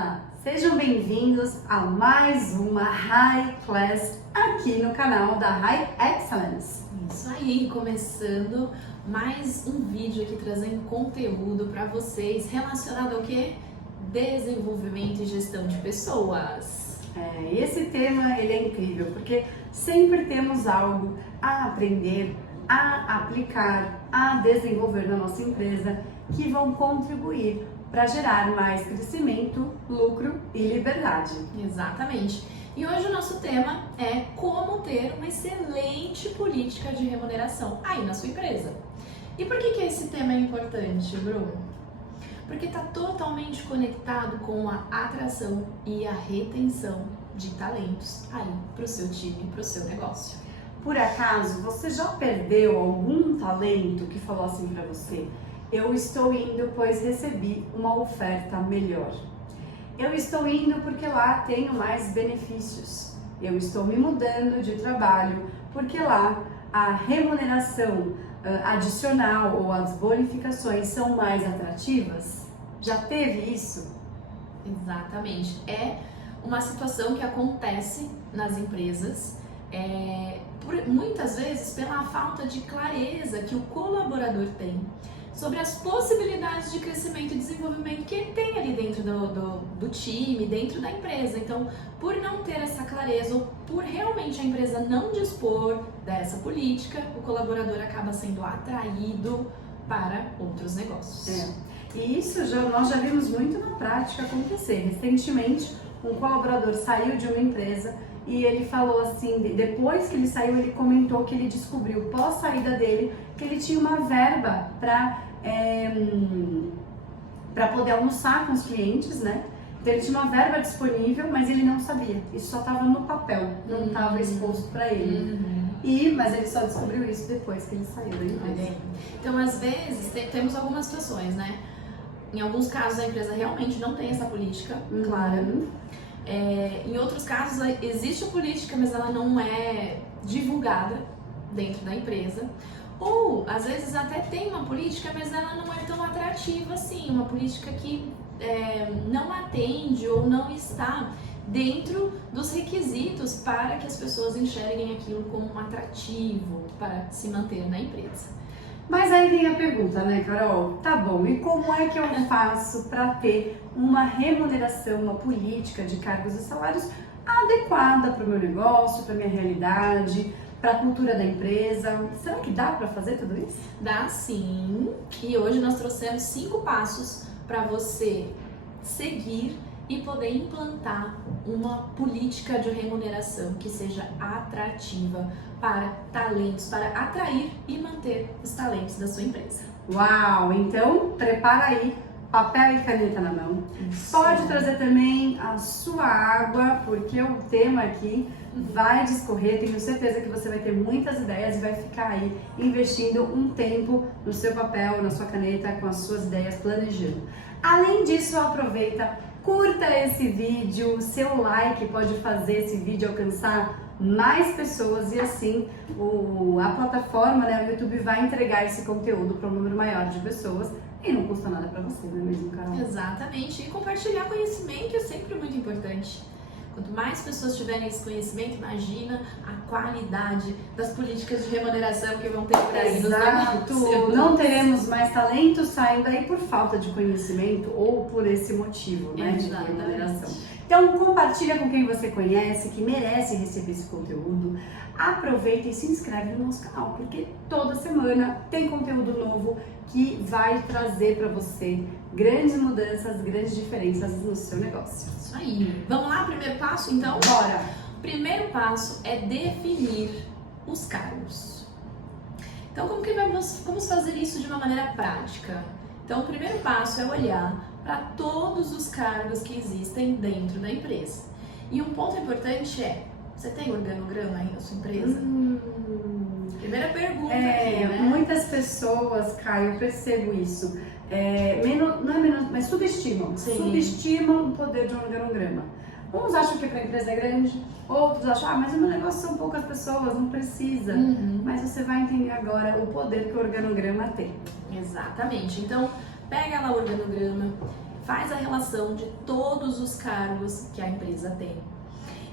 Olá! Sejam bem-vindos a mais uma High Class aqui no canal da High Excellence. Isso aí, começando mais um vídeo aqui trazendo conteúdo para vocês relacionado ao quê? Desenvolvimento e gestão de pessoas. Esse tema ele é incrível porque sempre temos algo a aprender, a aplicar, a desenvolver na nossa empresa que vão contribuir para gerar mais crescimento, lucro e liberdade. Exatamente. E hoje o nosso tema é como ter uma excelente política de remuneração aí na sua empresa. E por que esse tema é importante, Bruno? Porque está totalmente conectado com a atração e a retenção de talentos aí para o seu time, para o seu negócio. Por acaso, você já perdeu algum talento que falou assim para você? Eu estou indo pois recebi uma oferta melhor. Eu estou indo porque lá tenho mais benefícios. Eu estou me mudando de trabalho porque lá a remuneração adicional ou as bonificações são mais atrativas. Já teve isso? Exatamente. É uma situação que acontece nas empresas, muitas vezes pela falta de clareza que o colaborador tem sobre as possibilidades de crescimento e desenvolvimento que ele tem ali dentro do time, dentro da empresa. Então, por não ter essa clareza ou por realmente a empresa não dispor dessa política, o colaborador acaba sendo atraído para outros negócios. E isso nós já vimos muito na prática acontecer. Recentemente, um colaborador saiu de uma empresa e ele falou assim, depois que ele saiu, ele comentou que ele descobriu pós saída dele que ele tinha uma verba para poder almoçar com os clientes, né? Então ele tinha uma verba disponível, mas ele não sabia. Isso só estava no papel, não estava exposto para ele. Mas ele só descobriu isso depois que ele saiu da empresa. Então, às vezes, temos algumas situações, né? Em alguns casos, a empresa realmente não tem essa política clara. Em outros casos, existe a política, mas ela não é divulgada dentro da empresa. Ou, às vezes, até tem uma política, mas ela não é tão atrativa assim. Uma política que não atende ou não está dentro dos requisitos para que as pessoas enxerguem aquilo como um atrativo para se manter na empresa. Mas aí vem a pergunta, né, Carol? Tá bom, e como é que eu faço para ter uma remuneração, uma política de cargos e salários adequada para o meu negócio, para a minha realidade, para a cultura da empresa? Será que dá para fazer tudo isso? Dá sim, e hoje nós trouxemos 5 passos para você seguir e poder implantar uma política de remuneração que seja atrativa para talentos, para atrair e manter os talentos da sua empresa. Uau! Então, prepara aí papel e caneta na mão. Isso. Pode trazer também a sua água, porque o tema aqui vai discorrer. Tenho certeza que você vai ter muitas ideias e vai ficar aí investindo um tempo no seu papel, na sua caneta, com as suas ideias, planejando. Além disso, aproveita, curta esse vídeo, seu like pode fazer esse vídeo alcançar mais pessoas e assim a plataforma, né, o YouTube vai entregar esse conteúdo para um número maior de pessoas e não custa nada para você, não é mesmo, Carol? Exatamente, e compartilhar conhecimento é sempre muito importante. Quanto mais pessoas tiverem esse conhecimento, imagina a qualidade das políticas de remuneração que vão ter por aí. Exato, não teremos mais talento saindo aí por falta de conhecimento ou por esse motivo, né, de remuneração. Então compartilha com quem você conhece, que merece receber esse conteúdo. Aproveita e se inscreve no nosso canal, porque toda semana tem conteúdo novo que vai trazer para você grandes mudanças, grandes diferenças no seu negócio. Isso aí. Vamos lá, primeiro passo então? Bora! O primeiro passo é definir os cargos. Então, como que vamos fazer isso de uma maneira prática? Então, o primeiro passo é olhar para todos os cargos que existem dentro da empresa. E um ponto importante é, você tem organograma aí na sua empresa? Primeira pergunta aqui, né? Muitas pessoas, Caio, eu percebo isso, mas subestimam. Sim. Subestimam o poder de um organograma. Uns acham que para a empresa é grande, outros acham, mas o meu negócio são poucas pessoas, não precisa. Mas você vai entender agora o poder que o organograma tem. Exatamente. Então, pega lá o organograma, faz a relação de todos os cargos que a empresa tem.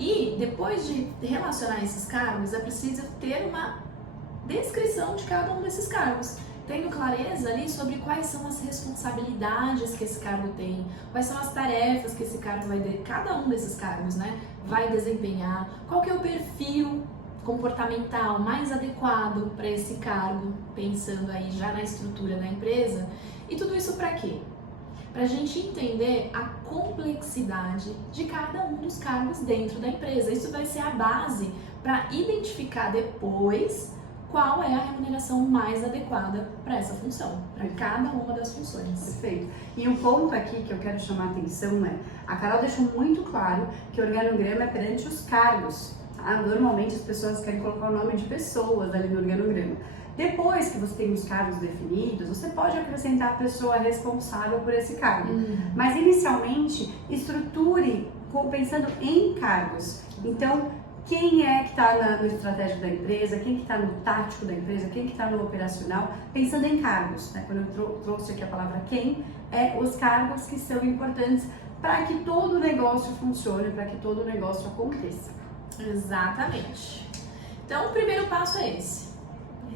E depois de relacionar esses cargos, é preciso ter uma descrição de cada um desses cargos, tendo clareza ali sobre quais são as responsabilidades que esse cargo tem, quais são as tarefas que esse cargo cada um desses cargos, né, vai desempenhar, qual que é o perfil comportamental mais adequado para esse cargo, pensando aí já na estrutura da empresa. E tudo isso para quê? Para a gente entender a complexidade de cada um dos cargos dentro da empresa. Isso vai ser a base para identificar depois qual é a remuneração mais adequada para essa função, para cada uma das funções. Perfeito. E um ponto aqui que eu quero chamar a atenção é, a Carol deixou muito claro que o organograma é perante os cargos. Tá? Normalmente as pessoas querem colocar o nome de pessoas ali no organograma. Depois que você tem os cargos definidos, você pode acrescentar a pessoa responsável por esse cargo. Mas inicialmente, estruture pensando em cargos. Então, quem é que está no estratégico da empresa, quem que está no tático da empresa, quem que está no operacional, pensando em cargos. Né? Quando eu trouxe aqui a palavra quem, é os cargos que são importantes para que todo o negócio funcione, para que todo o negócio aconteça. Exatamente. Então, o primeiro passo é esse.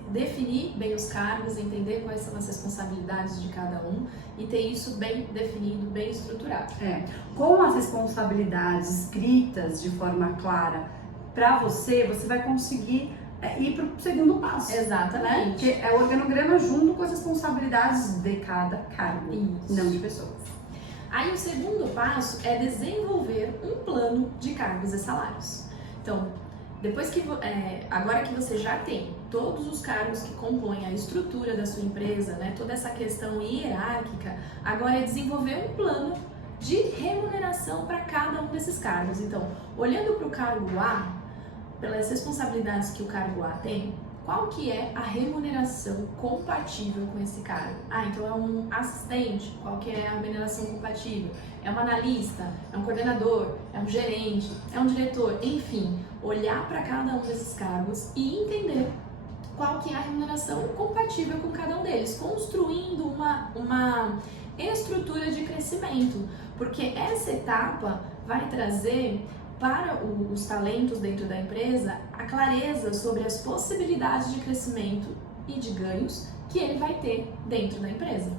Definir bem os cargos, entender quais são as responsabilidades de cada um e ter isso bem definido, bem estruturado. Com as responsabilidades escritas de forma clara para você, você vai conseguir ir para o segundo passo. Exatamente. Né? Que é o organograma junto com as responsabilidades de cada cargo, isso, não de pessoas. Aí o segundo passo é desenvolver um plano de cargos e salários. Então, depois que agora que você já tem todos os cargos que compõem a estrutura da sua empresa, né, toda essa questão hierárquica, agora é desenvolver um plano de remuneração para cada um desses cargos. Então, olhando para o cargo A, pelas responsabilidades que o cargo A tem, qual que é a remuneração compatível com esse cargo? Então é um assistente, qual que é a remuneração compatível? É um analista, é um coordenador, é um gerente, é um diretor, enfim, olhar para cada um desses cargos e entender qual que é a remuneração compatível com cada um deles, construindo uma estrutura de crescimento, porque essa etapa vai trazer para os talentos dentro da empresa a clareza sobre as possibilidades de crescimento e de ganhos que ele vai ter dentro da empresa.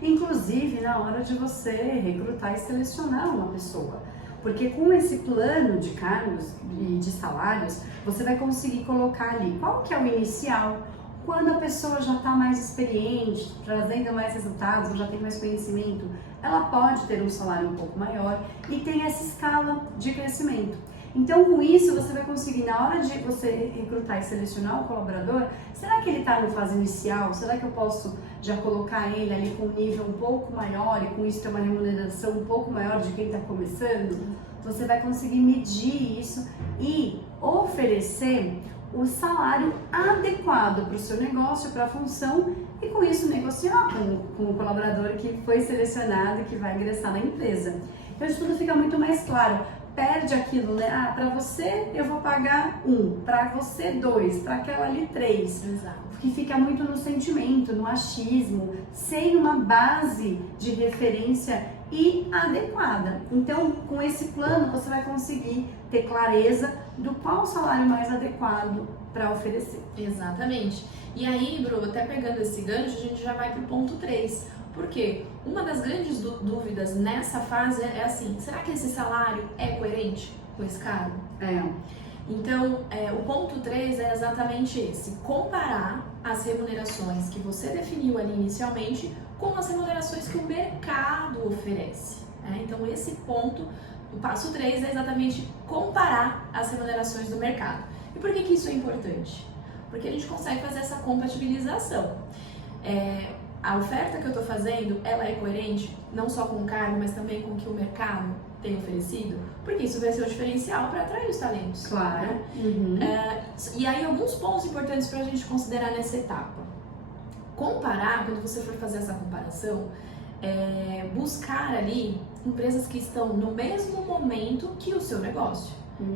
Inclusive na hora de você recrutar e selecionar uma pessoa. Porque com esse plano de cargos e de salários, você vai conseguir colocar ali qual que é o inicial, quando a pessoa já está mais experiente, trazendo mais resultados, já tem mais conhecimento, ela pode ter um salário um pouco maior e tem essa escala de crescimento. Então, com isso, você vai conseguir, na hora de você recrutar e selecionar o colaborador, será que ele está na fase inicial? Será que eu posso já colocar ele ali com um nível um pouco maior e com isso ter uma remuneração um pouco maior de quem está começando? Você vai conseguir medir isso e oferecer o salário adequado para o seu negócio, para a função e com isso negociar com o colaborador que foi selecionado e que vai ingressar na empresa. Então, isso tudo fica muito mais claro. Perde aquilo, né? Para você eu vou pagar 1, para você 2, para aquela ali 3. Exato. Que fica muito no sentimento, no achismo, sem uma base de referência e adequada. Então, com esse plano, você vai conseguir ter clareza do qual o salário mais adequado para oferecer. Exatamente. E aí, Bru, até pegando esse gancho, a gente já vai para o ponto 3. Porque uma das grandes dúvidas nessa fase é assim, será que esse salário é coerente com esse cargo? Então, o ponto 3 é exatamente esse, comparar as remunerações que você definiu ali inicialmente com as remunerações que o mercado oferece. Então, esse ponto, o passo 3 é exatamente comparar as remunerações do mercado. E por que isso é importante? Porque a gente consegue fazer essa compatibilização. A oferta que eu estou fazendo, ela é coerente não só com o cargo, mas também com o que o mercado tem oferecido? Porque isso vai ser o diferencial para atrair os talentos. Claro. Né? E aí, alguns pontos importantes para a gente considerar nessa etapa. Comparar, quando você for fazer essa comparação, buscar ali empresas que estão no mesmo momento que o seu negócio.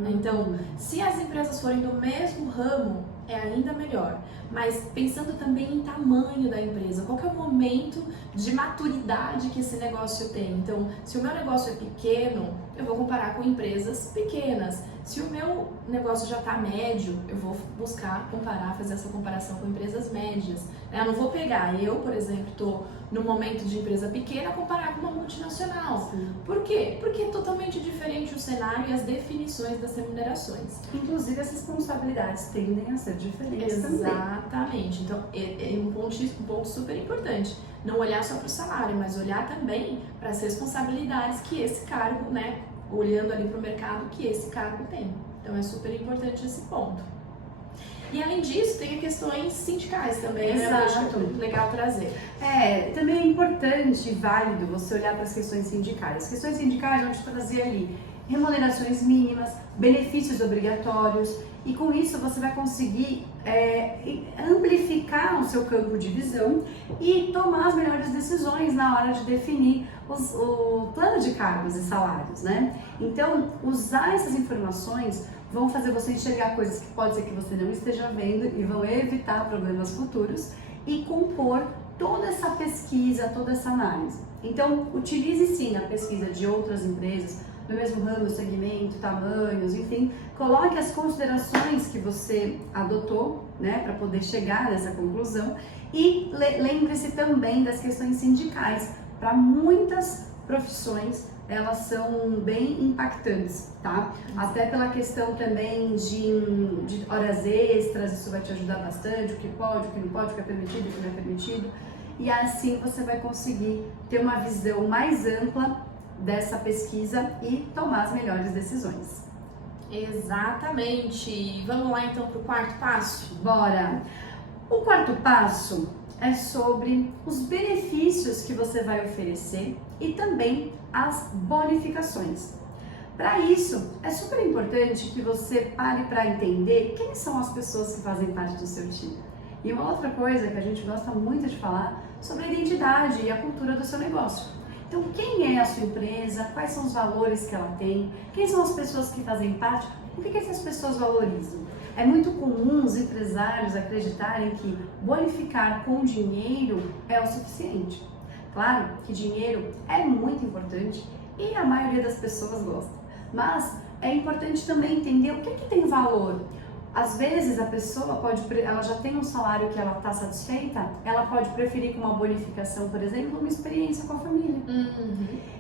Então, se as empresas forem do mesmo ramo, é ainda melhor. mas pensando também em tamanho da empresa, qual que é o momento de maturidade que esse negócio tem. Então, se o meu negócio é pequeno, eu vou comparar com empresas pequenas. Se o meu negócio já está médio, eu vou buscar comparar, fazer essa comparação com empresas médias. Eu não vou pegar, por exemplo, estou no momento de empresa pequena, comparar com uma multinacional. Sim. Por quê? Porque é totalmente diferente o cenário e as definições das remunerações. Inclusive as responsabilidades tendem a ser diferentes também. Exatamente. Então, é um ponto super importante. Não olhar só para o salário, mas olhar também para as responsabilidades que esse cargo, né, olhando ali para o mercado, que esse cargo tem. Então, é super importante esse ponto. E além disso, tem questões sindicais também, Exato. né? Eu acho que é legal trazer. Também é importante e válido você olhar para as questões sindicais. As questões sindicais vão te trazer ali remunerações mínimas, benefícios obrigatórios, e com isso você vai conseguir amplificar o seu campo de visão e tomar as melhores decisões na hora de definir o plano de cargos e salários, né? Então, usar essas informações vão fazer você enxergar coisas que pode ser que você não esteja vendo e vão evitar problemas futuros e compor toda essa pesquisa, toda essa análise. Então, utilize sim a pesquisa de outras empresas, no mesmo ramo, segmento, tamanhos, enfim, coloque as considerações que você adotou, né, para poder chegar nessa conclusão e lembre-se também das questões sindicais. Para muitas profissões, elas são bem impactantes, tá? Até pela questão também de horas extras, isso vai te ajudar bastante, o que pode, o que não pode, o que é permitido, o que não é permitido. E assim você vai conseguir ter uma visão mais ampla dessa pesquisa e tomar as melhores decisões. Exatamente. Vamos lá então para o quarto passo? Bora! O quarto passo é sobre os benefícios que você vai oferecer e também as bonificações. Para isso, é super importante que você pare para entender quem são as pessoas que fazem parte do seu time. E uma outra coisa que a gente gosta muito de falar sobre a identidade e a cultura do seu negócio. Então, quem é a sua empresa, quais são os valores que ela tem, quem são as pessoas que fazem parte, o que essas pessoas valorizam? É muito comum os empresários acreditarem que bonificar com dinheiro é o suficiente. Claro que dinheiro é muito importante e a maioria das pessoas gosta, mas é importante também entender o que tem valor. Às vezes a pessoa ela já tem um salário que ela está satisfeita, ela pode preferir com uma bonificação, por exemplo, uma experiência com a família.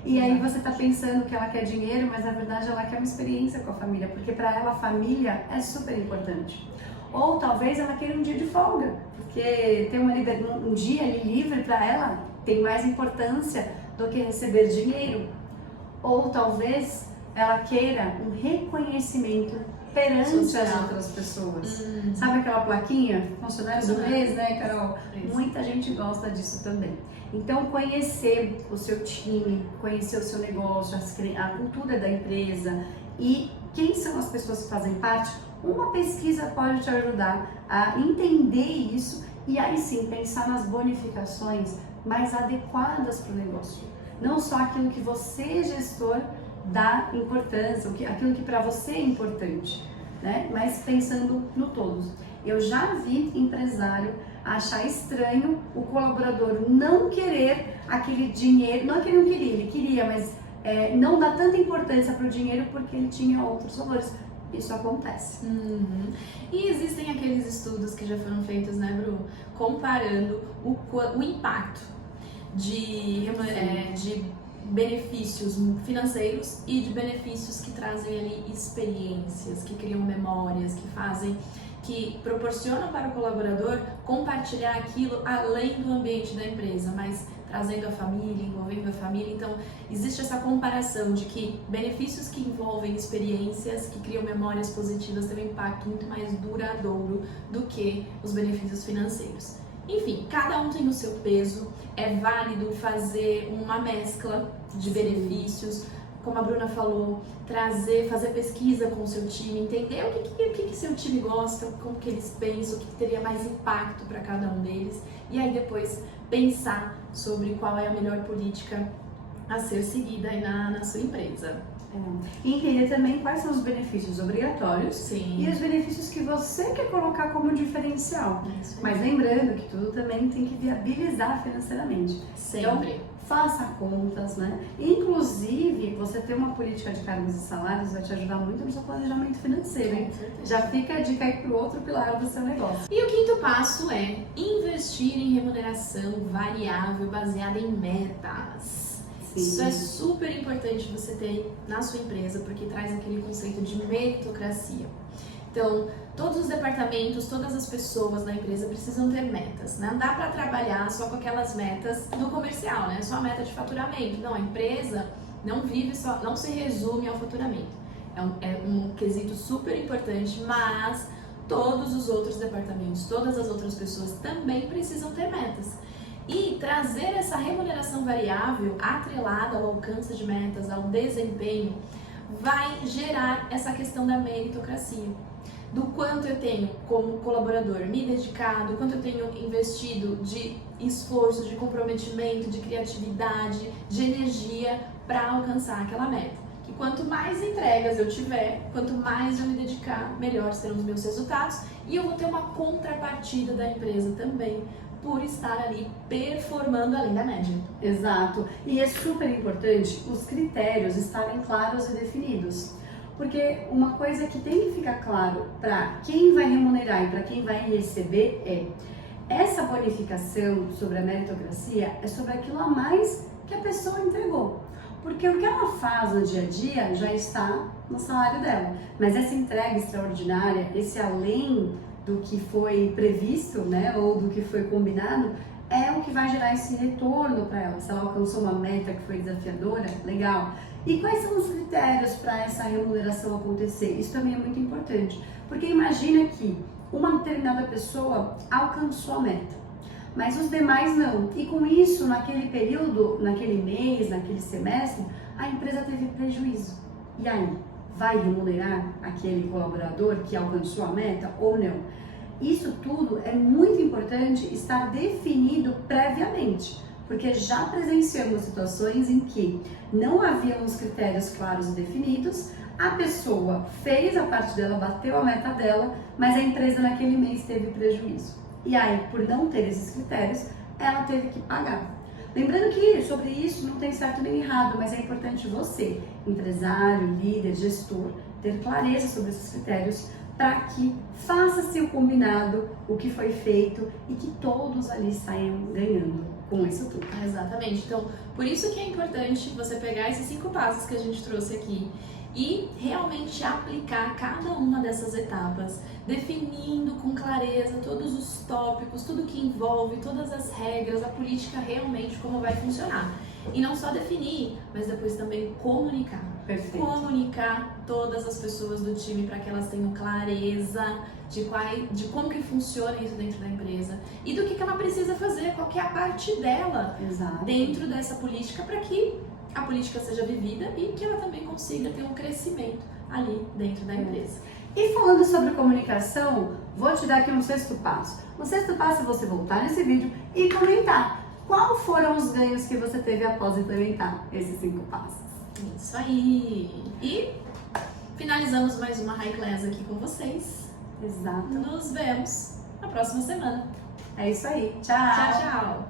E aí você está pensando que ela quer dinheiro, mas na verdade ela quer uma experiência com a família, porque para ela a família é super importante. Ou talvez ela queira um dia de folga, porque ter um dia ali livre para ela tem mais importância do que receber dinheiro. Ou talvez ela queira um reconhecimento perante social. As outras pessoas. Sabe aquela plaquinha? Funcionário do mês, né, Carol? Isso. Muita gente gosta disso também. Então, conhecer o seu time, conhecer o seu negócio, a cultura da empresa e quem são as pessoas que fazem parte, uma pesquisa pode te ajudar a entender isso e aí sim pensar nas bonificações mais adequadas para o negócio. Não só aquilo que você, gestor, dá importância, aquilo que para você é importante, né? Mas pensando no todo. Eu já vi empresário achar estranho o colaborador não querer aquele dinheiro, não é que ele não queria, ele queria, mas não dá tanta importância para o dinheiro porque ele tinha outros valores. Isso acontece. E existem aqueles estudos que já foram feitos, né, Bru? Comparando o impacto de benefícios financeiros e de benefícios que trazem ali experiências, que criam memórias, que proporcionam para o colaborador compartilhar aquilo além do ambiente da empresa, mas trazendo a família, envolvendo a família. Então, existe essa comparação de que benefícios que envolvem experiências, que criam memórias positivas, têm um impacto muito mais duradouro do que os benefícios financeiros. Enfim, cada um tem o seu peso, é válido fazer uma mescla de benefícios, como a Bruna falou, fazer pesquisa com o seu time, entender o que seu time gosta, como que eles pensam, o que teria mais impacto para cada um deles, e aí depois pensar sobre qual é a melhor política a ser seguida aí na sua empresa. E entender também quais são os benefícios obrigatórios Sim. e os benefícios que você quer colocar como diferencial. Mas lembrando que tudo também tem que viabilizar financeiramente. Sempre. Então, faça contas, né? Inclusive, você ter uma política de cargos e salários vai te ajudar muito no seu planejamento financeiro, hein? Já fica a dica aí pro outro pilar do seu negócio. E o quinto passo é investir em remuneração variável baseada em metas. Sim. Isso é super importante você ter na sua empresa, porque traz aquele conceito de meritocracia. Então, todos os departamentos, todas as pessoas na empresa precisam ter metas. Não dá para trabalhar só com aquelas metas no comercial, né? Só a meta de faturamento. Não, a empresa não vive só, não se resume ao faturamento. É um quesito super importante, mas todos os outros departamentos, todas as outras pessoas também precisam ter metas. E trazer essa remuneração variável atrelada ao alcance de metas, ao desempenho, vai gerar essa questão da meritocracia. Do quanto eu tenho como colaborador me dedicado, quanto eu tenho investido de esforço, de comprometimento, de criatividade, de energia para alcançar aquela meta. Que quanto mais entregas eu tiver, quanto mais eu me dedicar, melhor serão os meus resultados e eu vou ter uma contrapartida da empresa também por estar ali performando além da média. Exato. E é super importante os critérios estarem claros e definidos. Porque uma coisa que tem que ficar claro para quem vai remunerar e para quem vai receber é essa bonificação sobre a meritocracia é sobre aquilo a mais que a pessoa entregou. Porque o que ela faz no dia a dia já está no salário dela. Mas essa entrega extraordinária, esse além do que foi previsto, né, ou do que foi combinado, é o que vai gerar esse retorno para ela. Se ela alcançou uma meta que foi desafiadora, legal. E quais são os critérios para essa remuneração acontecer? Isso também é muito importante, porque imagina que uma determinada pessoa alcançou a meta, mas os demais não. E com isso, naquele período, naquele mês, naquele semestre, a empresa teve prejuízo. E aí? Vai remunerar aquele colaborador que alcançou a meta ou não? Isso tudo é muito importante estar definido previamente, porque já presenciamos situações em que não haviam os critérios claros e definidos, a pessoa fez a parte dela, bateu a meta dela, mas a empresa naquele mês teve prejuízo. E aí, por não ter esses critérios, ela teve que pagar. Lembrando que sobre isso não tem certo nem errado, mas é importante você, empresário, líder, gestor, ter clareza sobre esses critérios para que faça-se o combinado, o que foi feito e que todos ali saiam ganhando com isso tudo. Exatamente. Então, por isso que é importante você pegar esses 5 passos que a gente trouxe aqui e realmente aplicar cada uma dessas etapas, definindo com clareza todos os tópicos, tudo que envolve, todas as regras, a política realmente como vai funcionar. E não só definir, mas depois também comunicar. Perfeito. Comunicar todas as pessoas do time para que elas tenham clareza de como que funciona isso dentro da empresa e do que ela precisa fazer, qual que é a parte dela Exato. dentro dessa política para que a política seja vivida e que ela também consiga ter um crescimento ali dentro da empresa. E falando sobre comunicação, vou te dar aqui um 6º passo. O 6º passo é você voltar nesse vídeo e comentar qual foram os ganhos que você teve após implementar esses 5 passos. Isso aí! E finalizamos mais uma High Class aqui com vocês. Exato. Nos vemos na próxima semana. É isso aí. Tchau! Tchau, tchau!